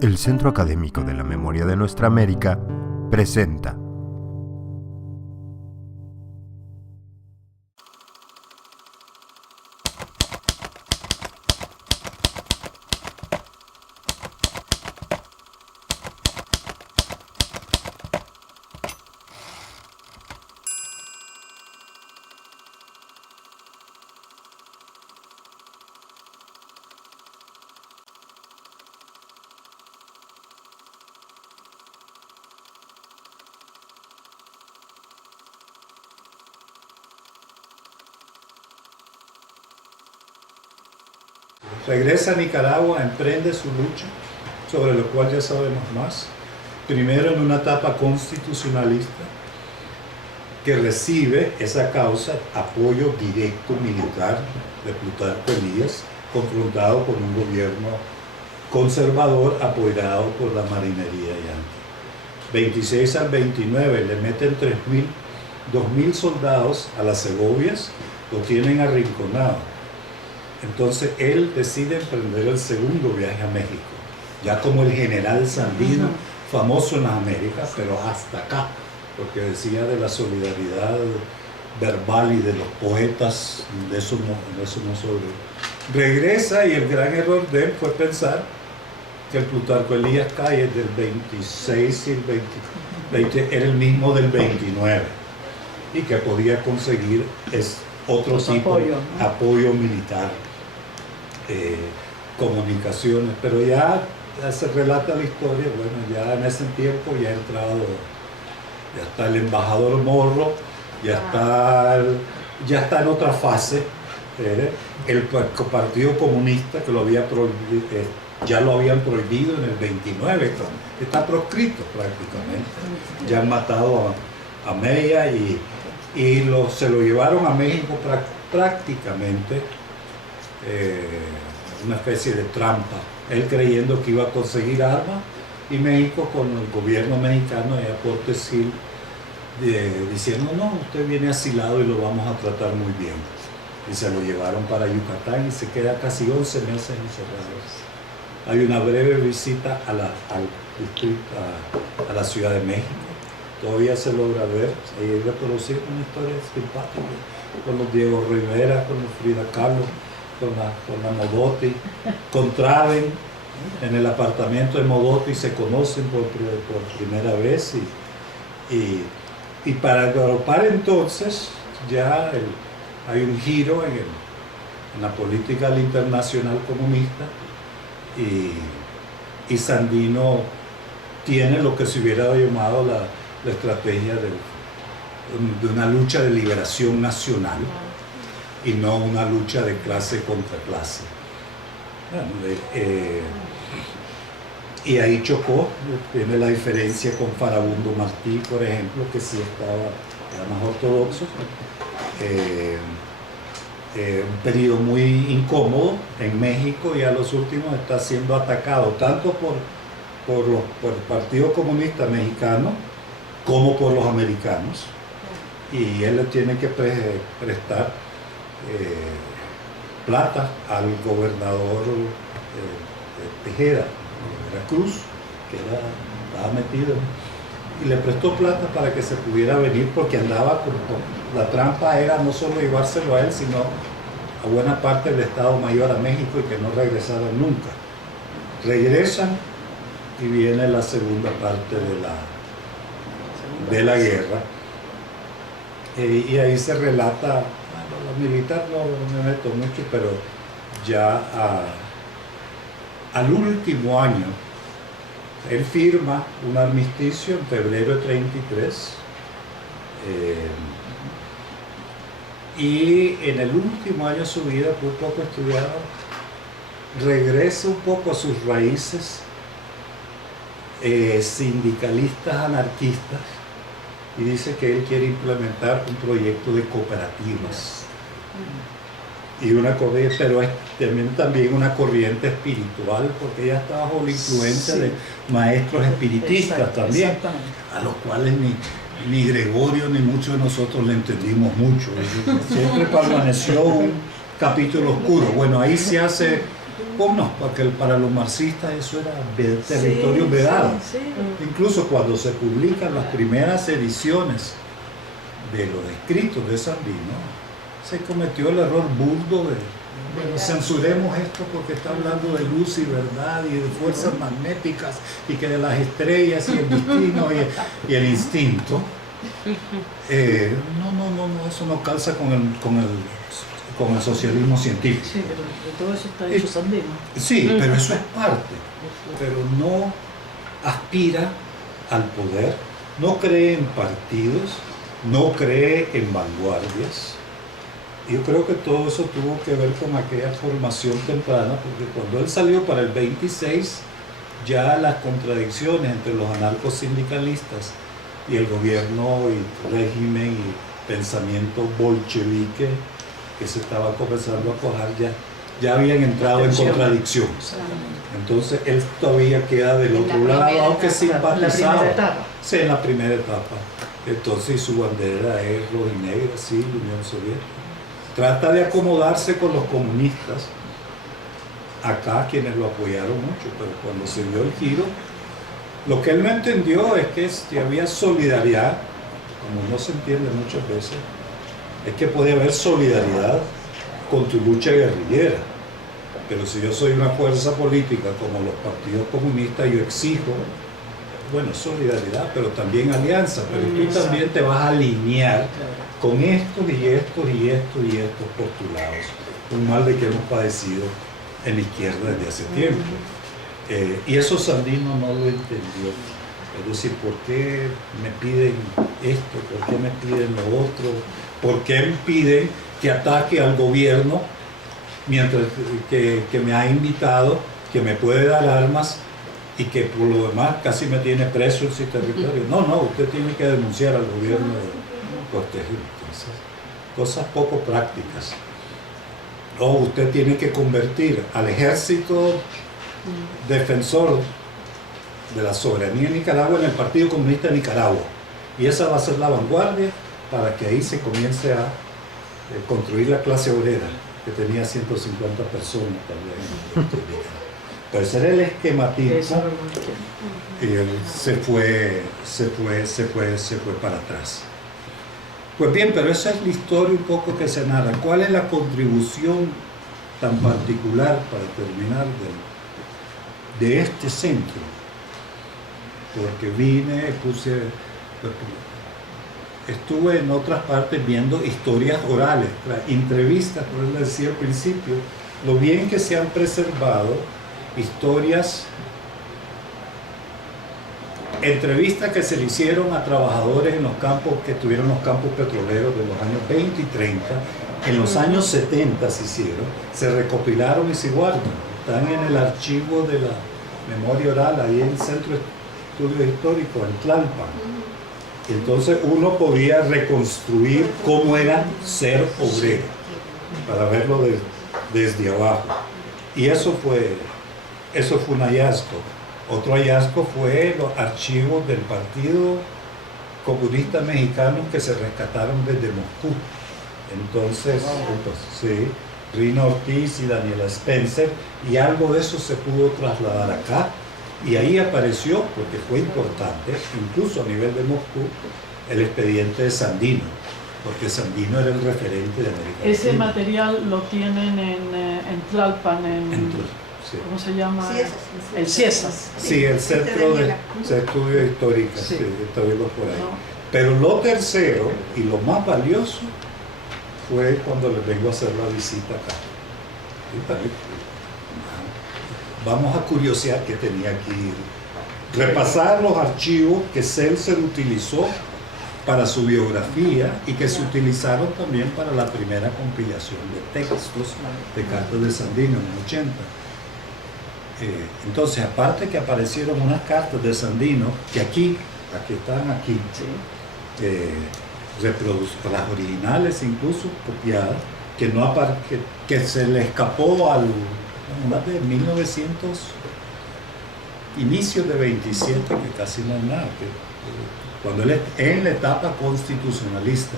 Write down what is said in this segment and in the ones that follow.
El Centro Académico de la Memoria de Nuestra América presenta Regresa a Nicaragua, emprende su lucha, sobre lo cual ya sabemos más. Primero en una etapa constitucionalista, que recibe esa causa apoyo directo militar de Plutarco Elías, confrontado con un gobierno conservador apoyado por la marinería yanqui. 26 al 29 le meten 2.000 soldados a las Segovias, lo tienen arrinconado. Entonces él decide emprender el segundo viaje a México, ya como el general Sandino, famoso en las Américas, pero hasta acá, porque decía de la solidaridad verbal y de los poetas, de eso no sobre. Regresa y el gran error de él fue pensar que el Plutarco Elías Calles del 26 y el 20 era el mismo del 29 y que podía conseguir otro tipo de apoyo militar. Comunicaciones, pero ya se relata la historia. Bueno, ya en ese tiempo ya está el embajador Morro, ya está en otra fase. El Partido Comunista, que ya lo habían prohibido en el 29, está proscrito prácticamente. Ya han matado a Mella y se lo llevaron a México prácticamente. Una especie de trampa, él creyendo que iba a conseguir armas, y México con el gobierno mexicano allá por decir, diciendo no, usted viene asilado y lo vamos a tratar muy bien, y se lo llevaron para Yucatán y se queda casi 11 meses encerrado. Hay una breve visita a la Ciudad de México, todavía se logra ver, ahí reproducir una historia simpática con los Diego Rivera, con los Frida Kahlo, con la Modotti, contraven en el apartamento de Modotti, se conocen por primera vez y para agrupar entonces ya hay un giro en la política del internacional comunista y Sandino tiene lo que se hubiera llamado la estrategia de una lucha de liberación nacional y no una lucha de clase contra clase. Y ahí chocó, tiene la diferencia con Farabundo Martí, por ejemplo, que sí era más ortodoxo. Un periodo muy incómodo en México, y a los últimos está siendo atacado tanto por el Partido Comunista Mexicano como por los americanos, y él le tiene que prestar plata al gobernador Tejera de Veracruz, que estaba metido, y le prestó plata para que se pudiera venir, porque andaba la trampa era no solo llevárselo a él, sino a buena parte del Estado Mayor a México, y que no regresaran nunca. Regresan y viene la segunda parte de la guerra, y ahí se relata. Lo militar no me meto mucho, pero ya al último año él firma un armisticio en febrero de 33, y en el último año de su vida, muy poco estudiado, regresa un poco a sus raíces sindicalistas anarquistas, y dice que él quiere implementar un proyecto de cooperativas y pero es también una corriente espiritual, porque ella está bajo la influencia de maestros espiritistas también, a los cuales ni Gregorio ni muchos de nosotros le entendimos mucho. Siempre permaneció un capítulo oscuro. Bueno, ahí se hace ¿Cómo no? Porque para los marxistas eso era territorio vedado. Sí. Incluso cuando se publican las primeras ediciones de los escritos de Sandino, se cometió el error burdo de, bueno, censuremos esto porque está hablando de luz y verdad y de fuerzas magnéticas y que de las estrellas y el destino y el instinto. No, eso no calza con el socialismo científico. Sí, pero de todo eso está hecho Sandino. Sí, pero eso es parte. Pero no aspira al poder, no cree en partidos, no cree en vanguardias. Yo creo que todo eso tuvo que ver con aquella formación temprana, porque cuando él salió para el 26, ya las contradicciones entre los anarcosindicalistas y el gobierno y régimen y pensamiento bolchevique que se estaba comenzando a cuajar ya habían entrado en contradicción. Entonces él todavía queda del otro lado, aunque simpatizaba. Sí, en la primera etapa. Entonces su bandera es roja y negra, sí, la Unión Soviética. Trata de acomodarse con los comunistas, acá quienes lo apoyaron mucho, pero cuando se dio el giro, lo que él no entendió es que si había solidaridad, como no se entiende muchas veces, es que puede haber solidaridad con tu lucha guerrillera. Pero si yo soy una fuerza política como los partidos comunistas, yo exijo, bueno, solidaridad, pero también alianza, pero tú también te vas a alinear con estos y estos y estos y estos postulados. Un mal de que hemos padecido en la izquierda desde hace tiempo. Y eso Sandino no lo entendió. Es decir, ¿por qué me piden esto? ¿Por qué me piden lo otro? ¿Por qué me piden que ataque al gobierno mientras que me ha invitado, que me puede dar armas y que por lo demás casi me tiene preso en su territorio? No, usted tiene que denunciar al gobierno de Cortés. Entonces, cosas poco prácticas. O usted tiene que convertir al ejército defensor de la soberanía de Nicaragua en el Partido Comunista de Nicaragua. Y esa va a ser la vanguardia para que ahí se comience a construir la clase obrera, que tenía 150 personas también. Pero ese era el esquematismo y él se fue para atrás. Pues bien, pero esa es la historia un poco que se narra. ¿Cuál es la contribución tan particular, para terminar, de este centro? Porque estuve en otras partes viendo historias orales, entrevistas, por eso decía al principio, lo bien que se han preservado historias, entrevistas que se le hicieron a trabajadores en los campos, que estuvieron en los campos petroleros de los años 20 y 30, en los años 70 se hicieron, se recopilaron y se guardan, están en el archivo de la memoria oral, ahí en el Centro de Estudios Históricos, en Tlalpan. Entonces uno podía reconstruir cómo era ser obrero, para verlo desde abajo. Y eso fue un hallazgo. Otro hallazgo fue los archivos del Partido Comunista Mexicano que se rescataron desde Moscú. Entonces, sí, Rina Ortiz y Daniela Spencer, y algo de eso se pudo trasladar acá. Y ahí apareció, porque fue importante, incluso a nivel de Moscú, el expediente de Sandino, porque Sandino era el referente de América Latina. Ese material lo tienen en Tlalpan, sí. ¿Cómo se llama? Ciesas. El Ciesas. Sí, el Centro de Estudios Históricos, sí, está vivo por ahí. No. Pero lo tercero y lo más valioso fue cuando les vengo a hacer la visita acá. Vamos a curiosear qué tenía aquí. Repasar los archivos que Seltzer utilizó para su biografía y que se utilizaron también para la primera compilación de textos de cartas de Sandino en el 80. Entonces, aparte que aparecieron unas cartas de Sandino, que están aquí, las originales incluso copiadas, que se le escapó al de 1900, inicios de 27, que casi no hay nada, cuando él en la etapa constitucionalista,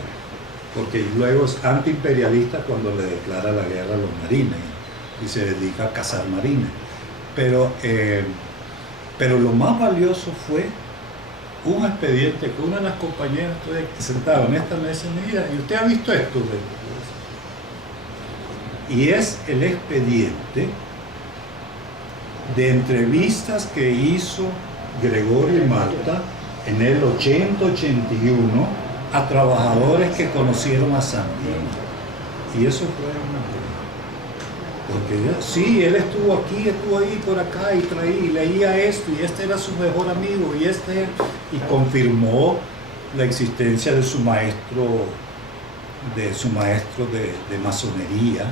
porque luego es antiimperialista cuando le declara la guerra a los marines y se dedica a cazar marines. Pero lo más valioso fue un expediente que una de las compañeras sentaba en esta mesa y me decía, ¿y usted ha visto esto? Y es el expediente de entrevistas que hizo Gregorio y Marta en el 80-81 a trabajadores que conocieron a Sandino. Y eso fue una porque sí, él estuvo aquí, estuvo ahí, por acá, y traía, y leía esto, y este era su mejor amigo, y confirmó la existencia de su maestro de masonería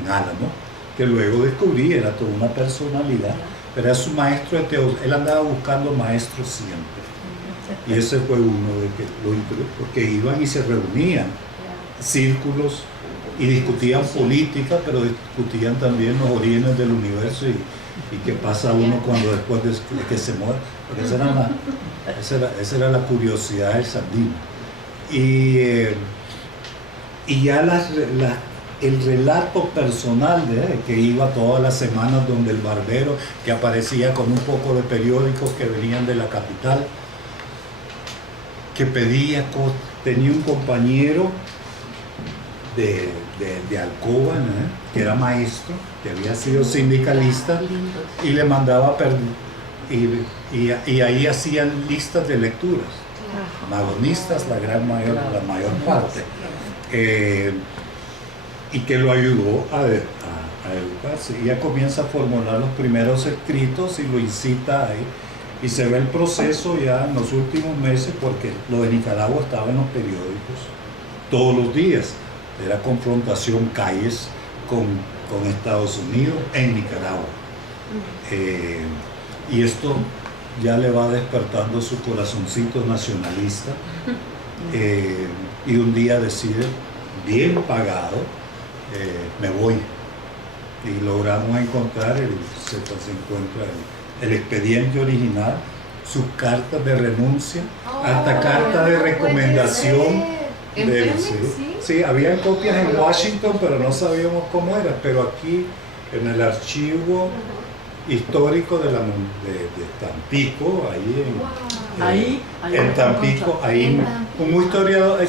en Álamo, que luego descubrí, era toda una personalidad, pero era su maestro de teología. Él andaba buscando maestros siempre. Y ese fue uno de que porque iban y se reunían, círculos, y discutían política, pero discutían también los orígenes del universo y qué pasa uno cuando después de que se muere. Porque esa era la curiosidad del Sandino. Y ya el relato personal de que iba todas las semanas donde el barbero, que aparecía con un poco de periódicos que venían de la capital, que pedía cosas. Tenía un compañero de Alcoba, ¿no? Que era maestro, que había sido sindicalista, y le mandaba y ahí hacían listas de lecturas, magonistas la mayor parte, y que lo ayudó a educarse. Y ya comienza a formular los primeros escritos y lo incita ahí, y se ve el proceso ya en los últimos meses, porque lo de Nicaragua estaba en los periódicos todos los días. Era confrontación calles con Estados Unidos en Nicaragua. Y esto ya le va despertando su corazoncito nacionalista, y un día decide, bien pagado, me voy. Y logramos encontrar, se encuentra el expediente original, sus cartas de renuncia, hasta carta de recomendación. Sí, había copias en Washington, pero no sabíamos cómo era. Pero aquí, en el archivo histórico de Tampico, en Tampico, ahí un historiador,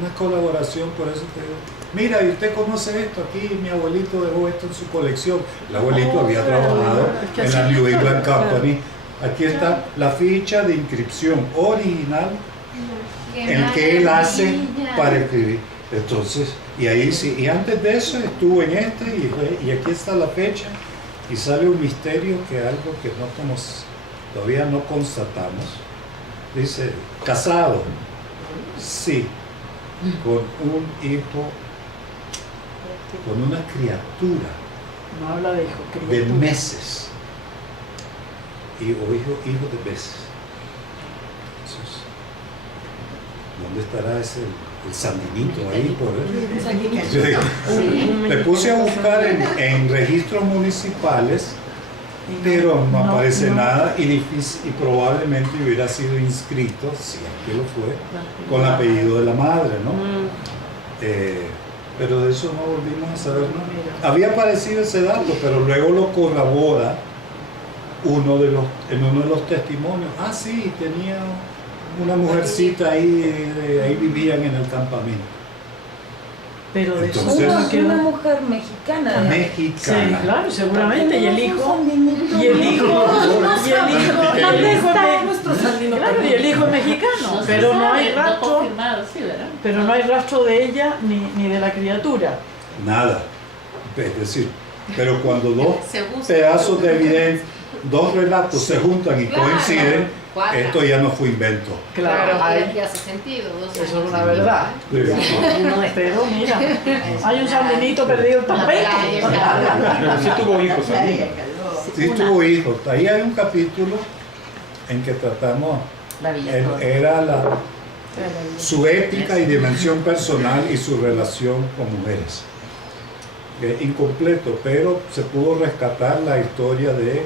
una colaboración, por eso te digo, mira, ¿y usted conoce esto? Aquí mi abuelito dejó esto en su colección. El abuelito había trabajado en la New England Company. Aquí está la ficha de inscripción original el que él hace para escribir. Entonces, y ahí sí, y antes de eso estuvo en y aquí está la fecha, y sale un misterio que algo que todavía no constatamos. Dice, casado, sí, con un hijo, con una criatura, no habla de hijo, de meses, o hijo de meses. ¿Dónde estará el sandinito ahí por él? Me puse a buscar en registros municipales, pero no aparece nada, y probablemente hubiera sido inscrito, si aquí lo fue, con el apellido de la madre, ¿no? Pero de eso no volvimos a saber nada. Había aparecido ese dato, pero luego lo corrobora en uno de los testimonios. Ah, sí, tenía una mujercita ahí vivían en el campamento. Pero de entonces, una mujer mexicana. Mexicana. Sí, claro, seguramente. Y el hijo ¿Dónde está nuestro Sandino? Claro, y el hijo es mexicano, pero no hay rastro. Pero no hay rastro de ella ni de la criatura. Nada. Es decir, pero cuando dos pedazos de evidencia, dos relatos se juntan y coinciden, esto ya no fue invento. Claro, aquí hace sentido. Eso es una verdad. Sí. Pero mira, hay un sandinito perdido en Tampico. Sí tuvo hijos, Sí tuvo hijos. Ahí hay un capítulo en que tratamos, era su ética y dimensión personal y su relación con mujeres. Incompleto, pero se pudo rescatar la historia de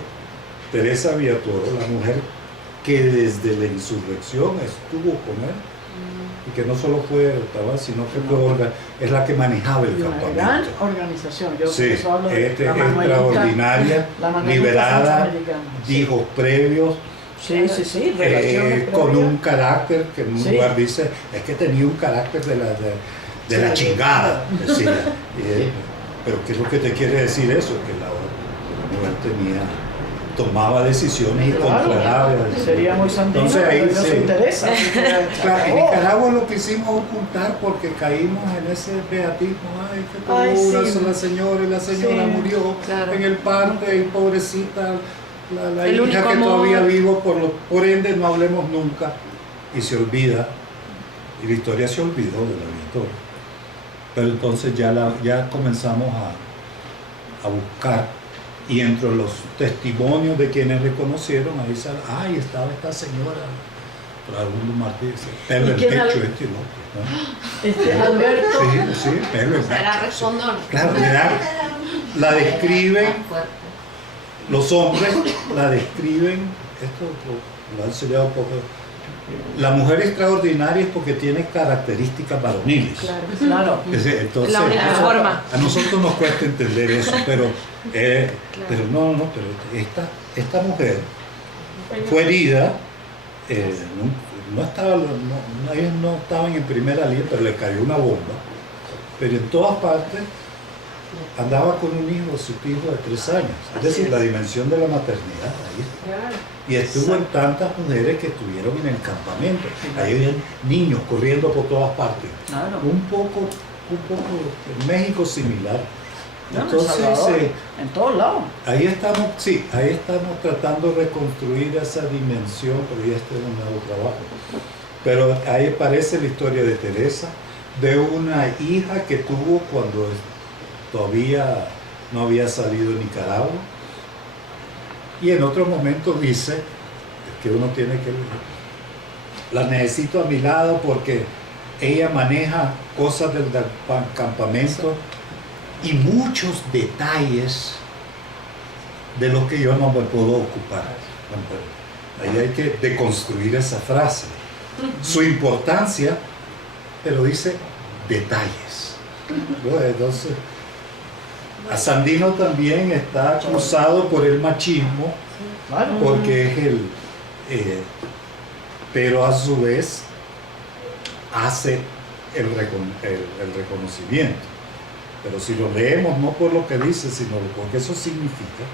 Teresa Villatoro, la mujer que desde la insurrección estuvo con él Y que no solo fue Ottawa, sino que es la que manejaba el Y una campamento. gran organización. Yo Sí, por eso hablo de la extraordinaria, la Manuelita liberada, Centroamericana. hijos previos, Sí, sí, sí, relaciones con previas. un carácter que en un Sí. lugar dice, es que tenía un carácter de la Sí. chingada, decía. Pero ¿qué es lo que te quiere decir eso? Que la mujer tomaba decisiones y Claro, controlaba. sería muy sandino, Entonces ahí pero no sí. se interesa. Claro, en Nicaragua lo quisimos ocultar porque caímos en ese beatismo, ay, qué Ay, ternura, sí. la señora, y la señora Sí, murió claro. en el parte, y pobrecita, la El hija único que amor. todavía vivo, por ende no hablemos nunca, y se olvida, y la historia se olvidó de la victoria. Pero entonces ya comenzamos a buscar, y entre los testimonios de quienes reconocieron, ahí sale, ay, estaba esta señora, Raimundo Martínez, pelo ¿Y en quién pecho, al- este y lo otro, ¿no? Alberto, Sí, pelo en Era pecho. respondón. Claro, la describen, Fuerte. los hombres la describen, esto lo han enseñado un poco. La mujer extraordinaria es porque tiene características varoniles. claro. Entonces, La única forma. a nosotros nos cuesta entender eso, pero no, pero esta mujer fue herida, ellos no estaban en primera línea, pero le cayó una bomba, pero en todas partes andaba con un hijo, su hijo de 3 años, es decir, la dimensión de la maternidad ahí está. Y estuvo en tantas mujeres que estuvieron en el campamento. Ahí había niños corriendo por todas partes. Claro. Un poco en México similar. No, en Entonces, Salvador, en todos lados. ahí estamos tratando de reconstruir esa dimensión, pero ya este es un nuevo trabajo. Pero ahí aparece la historia de Teresa, de una hija que tuvo cuando todavía no había salido de Nicaragua. Y en otro momento dice que uno tiene que... La necesito a mi lado porque ella maneja cosas del campamento y muchos detalles de los que yo no me puedo ocupar. Ahí hay que deconstruir esa frase. Su importancia, pero dice detalles. Entonces, a Sandino también está acusado por el machismo, Claro. porque es pero a su vez hace el reconocimiento. Pero si lo leemos no por lo que dice, sino porque eso significa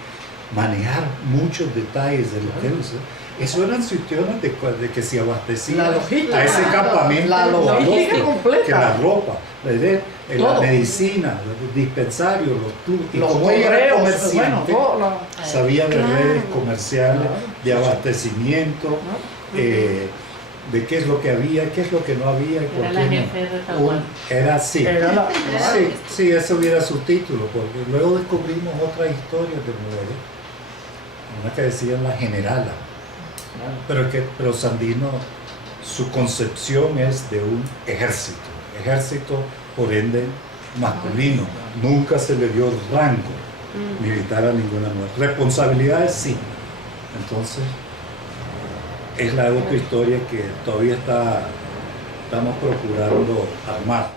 manejar muchos detalles de lo que él dice. Eso eran cuestiones de que se abastecía La logística. a ese campamento, La logística que completa. la ropa, la Todo. medicina, los dispensarios, los clubes. Y Los como ella era correos, comerciante, bueno, todo la- sabía de Claro. redes comerciales, Claro. de abastecimiento, de qué es lo que había, qué es lo que no había. y por Era qué la no. jefe de Tahual. Era así. Era la- Sí, ese hubiera su título, porque luego descubrimos otras historias de Nueva York. Una que decían la generala. Pero Sandino, su concepción es de un ejército por ende masculino. Nunca se le dio rango militar a ninguna mujer. Responsabilidades sí. Entonces, es la otra historia que todavía estamos procurando armar.